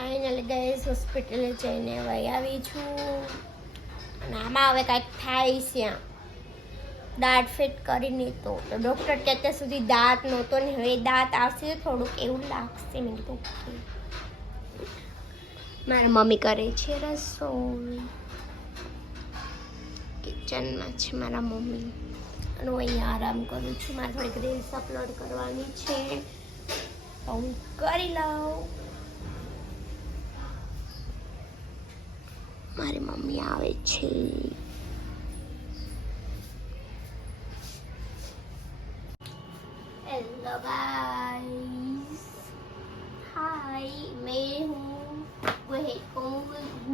Finally guys હોસ્પિટલે જઈને વહી આવી છું અને આમાં હવે કાંઈક થાય છે. દાંત ફિટ કરીને તો ડૉક્ટર કે અત્યાર સુધી દાંત નહોતો ને હવે દાંત આવશે થોડુંક એવું લાગશે. મેં કીધું મારા મમ્મી કરે છે રસોઈ, કિચનમાં છે મારા મમ્મી અને હું અહીંયા આરામ કરું છું. મારે થોડીક રીલ્સ અપલોડ કરવાની છે તો હું કરી લઉં. મારી મમ્મી આવે છે. हेलो गाइस, हाय, मैं हूँ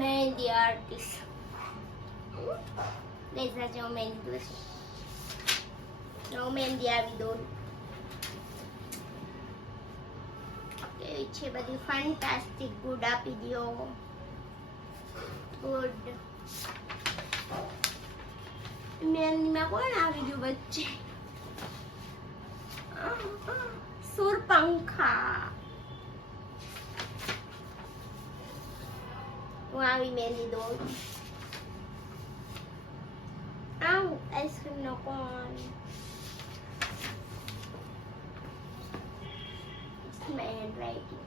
मेहंदी आर्टिस्ट. लेजा जाओ मेहंदी दो मेहंदी આવી દો. કેવી છે બધી ફેન્ટાસ્ટિક ગુડ આપી દો. ગુડ મેહંદીમાં કોણ આવી ગયું વચ્ચે? સુરપંખા. હું આવી મહેંદી દઉં. આવ આઈસ્ક્રીમ નો કોણ? My handwriting.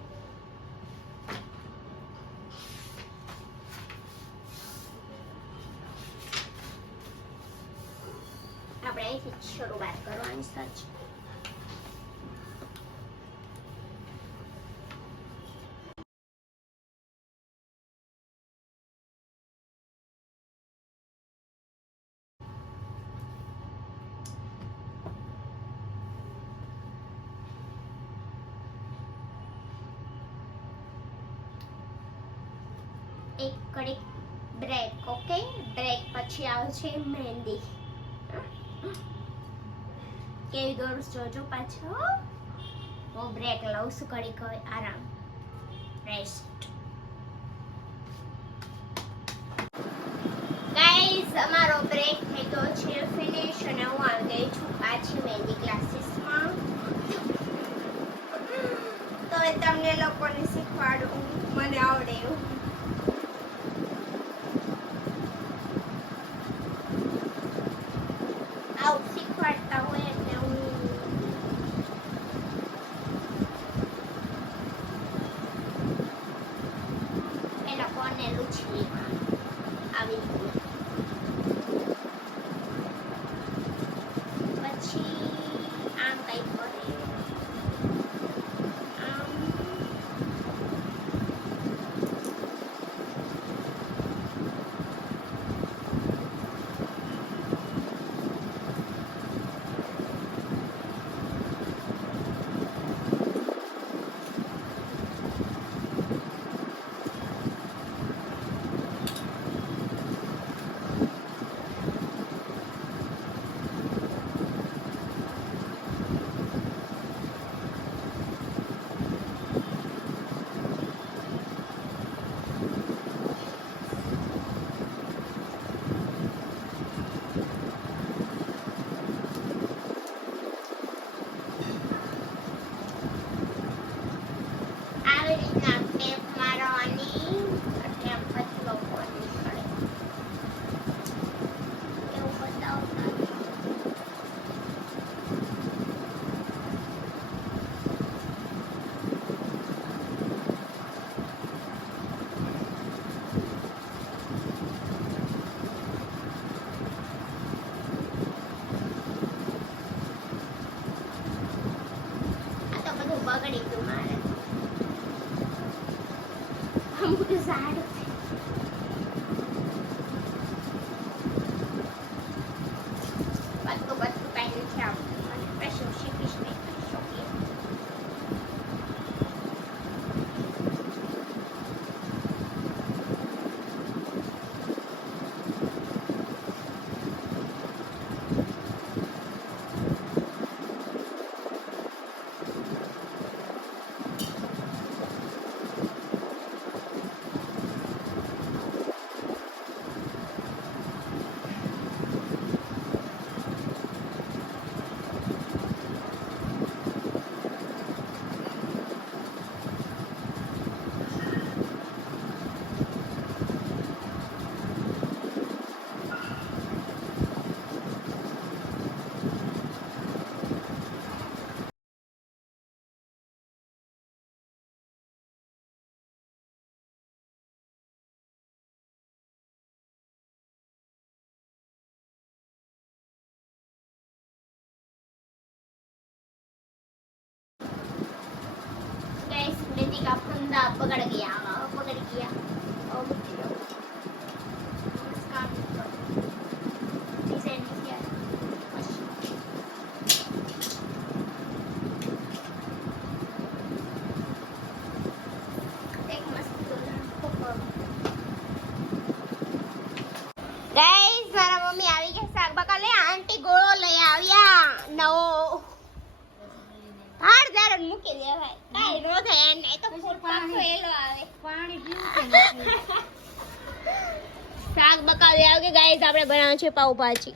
આપણે અહીંથી શરૂઆત કરવાની સચ. એક કડીક બ્રેક. ઓકે, બ્રેક પછી આવશે મહેંદી. કેવી દોરું જોજો પાછો. હું બ્રેક લઉં છું કડીક. હવે આરામ, રેસ્ટ. ગાઈઝ અમારો બ્રેક થઈ ગયો છે ફિનિશ અને હું આવી ગઈ છું પાછી મહેંદી ક્લાસીસમાં. તો હવે તમને લોકોને શીખવાડું, મને આવડે એવું. આવું શીખવાડતા હોય એટલે હું એ લોકોને લૂછી આવી પછી આમ કઈ કરે. આમ બગડી ગયું મારે. અમુક ઝાડ બધું બધું કઈ નથી આવતું મને. કશું શીખીશ નહીં. का फंदा पकड़ गया और मुझे इसका डिजाइन किया एक मस्त गाइस મારા મમ્મી આવી ગયા શાક બકા લે આંટી ગોળો લઈ આવ્યા નવો હાર દાર મૂકી દેવાય કાઈ નો થાય એને તો પાછો એલો આવે પાણી પીવું શાક બકાવી આવે ગાઈસ આપણે બનાવવાનું છે પાવ ભાજી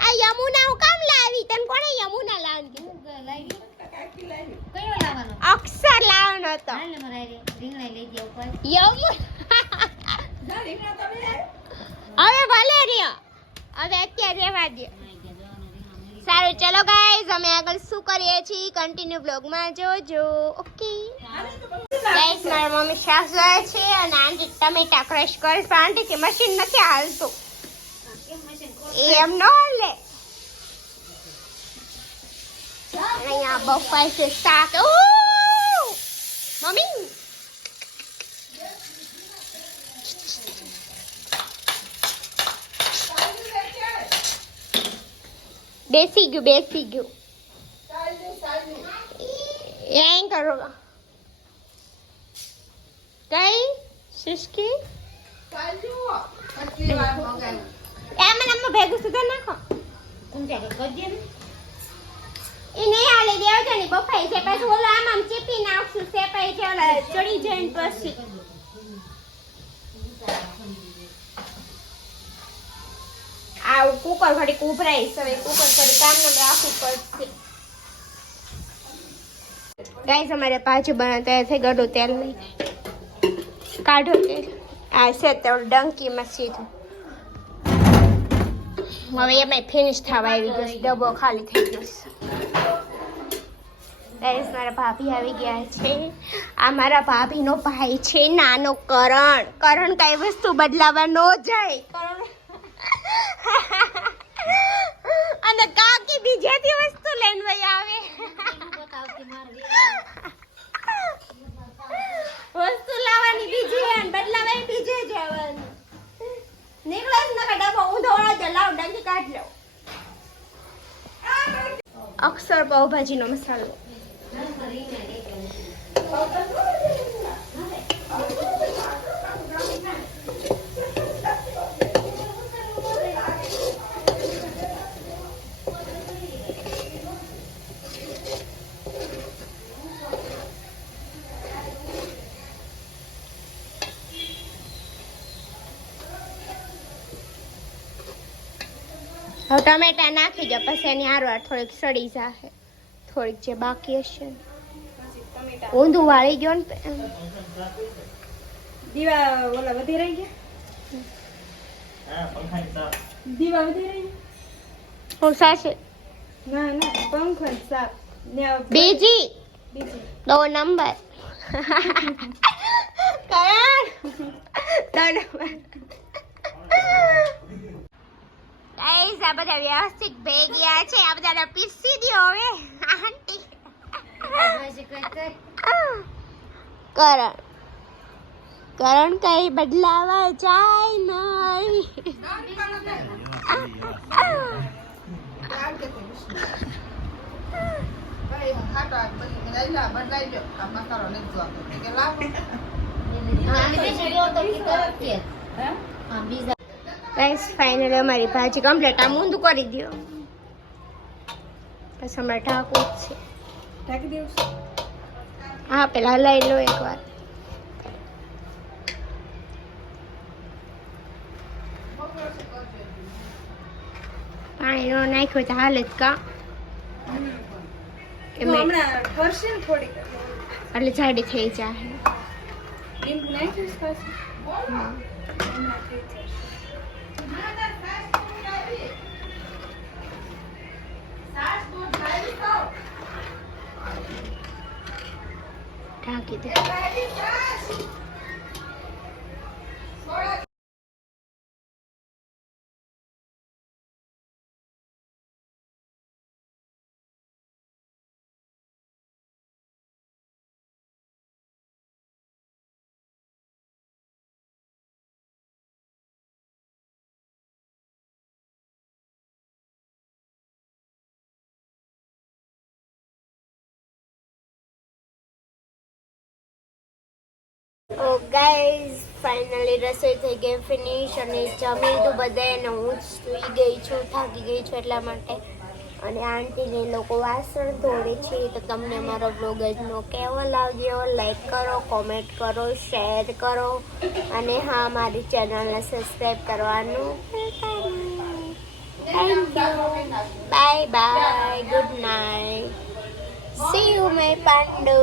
આ યમુના હું કામ લાવી તને કોણે યમુના લાવવાનું કીધું લાવી કયો લાવવાનો અક્ષર લાવવાનો હતો હાલ ને મારે રીંગણા લઈ જાવ ઉપર યમુના જા રીંગણા તમે હવે ભલે રહ્યો હવે અત્યારે રહેવા દે સારું ચલો ગાઈઝ અમે આગળ શું કરીએ છીએ કન્ટિન્યુ બ્લોગમાં જોજો ઓકે ગાઈઝ મારા મમ્મી શાક જોયા છે અને આંટી ટમેટા ક્રશ કરે છે આંટી કે મશીન નથી હાલતું એમ ન હાલે અહીંયા બફાય છે શાક મમ્મી બેસી ગયું એમ કરો કઈ સિસ્કી એમ ભેગું સુધા નાખો એ નહીં હાલી દેવ છે ને બફાઈ છે પછી ઓલો આમ ચીપી નાખશું સેપાઈ છે ઓલા ચડી જઈને પછી આ કુકર ઘડી ઉભરાઈશ હવે કુકર ઘડી કામ નામ રાખવું પડશે ગાઈસ અમારે ભાજી બનાવતા થઈ ગળું તેલ નહીં કાઢો તેલ આ છે તો ડંકીમાં સીધું હવે એમાં ફિનિશ થવા આવી ગયો ડબ્બો ખાલી થઈ ગયો ગાઈસ મારા ભાભી આવી ગયા છે આ મારા ભાભીનો ભાઈ છે નાનો કરણ કઈ વસ્તુ બદલાવા ન જાય કરણ અને કાકી બીજેથી વસ્તુ લઈને વઈ આવે વસ્તુ લાવવાની બીજી અને બદલાવાની બીજે જવાની નીકળે જ નકા ડબ્બો ઊંધો વળો લાવ ડંકી કાઢ લો અક્ષર પાવભાજીનો મસાલો હવે ટમેટા નાખી દો પછી એની હારવાર થોડીક સડી જાહે થોડીક જે બાકી હશે ઊંધું વાળી ગયો ને દીવા ઓલા વધી રહી ગયા દીવા વધી રહી હું સાચે ના પંખો સાપ બીજી 2 નંબર કરણ 2 નંબર ગાઈસ આ બધા વ્યવસ્થિત ભેગ્યા છે આ બધાને પીસી દો હવે આંટી કરણ કઈ બદલાવા જાય નહીં ગાઈસ ફાઇનલી અમારી ભાજી કમ્પ્લીટ આમ ઊંધું કરી દો પછી અમારે ઢાંકવું જ છે ઢાંકી દેવું હા પેલા હલાવી લો એકવાર પાણી નો નાખ્યો તો હાલ જ કા હમણાં ફરશે ને થોડીક એટલે જાડી થઈ જાય લીંબુ નાખ્યું પાછું ઢાંકી દે ઓ ગાઈઝ ફાઇનલી રસોઈ થઈ ગઈ ફિનિશ અને જમી લીધું બધાએ અને હું જ સૂઈ ગઈ છું, થાકી ગઈ છું એટલા માટે. અને આંટીને લોકો વાસણ ધોવે છે. તો તમને અમારો બ્લોગ આજનો કેવો લાગ્યો? લાઈક કરો, કોમેન્ટ કરો, શેર કરો અને હા, મારી ચેનલને સબસ્ક્રાઈબ કરવાનું thank you. Bye bye, good night, C you my Pandu.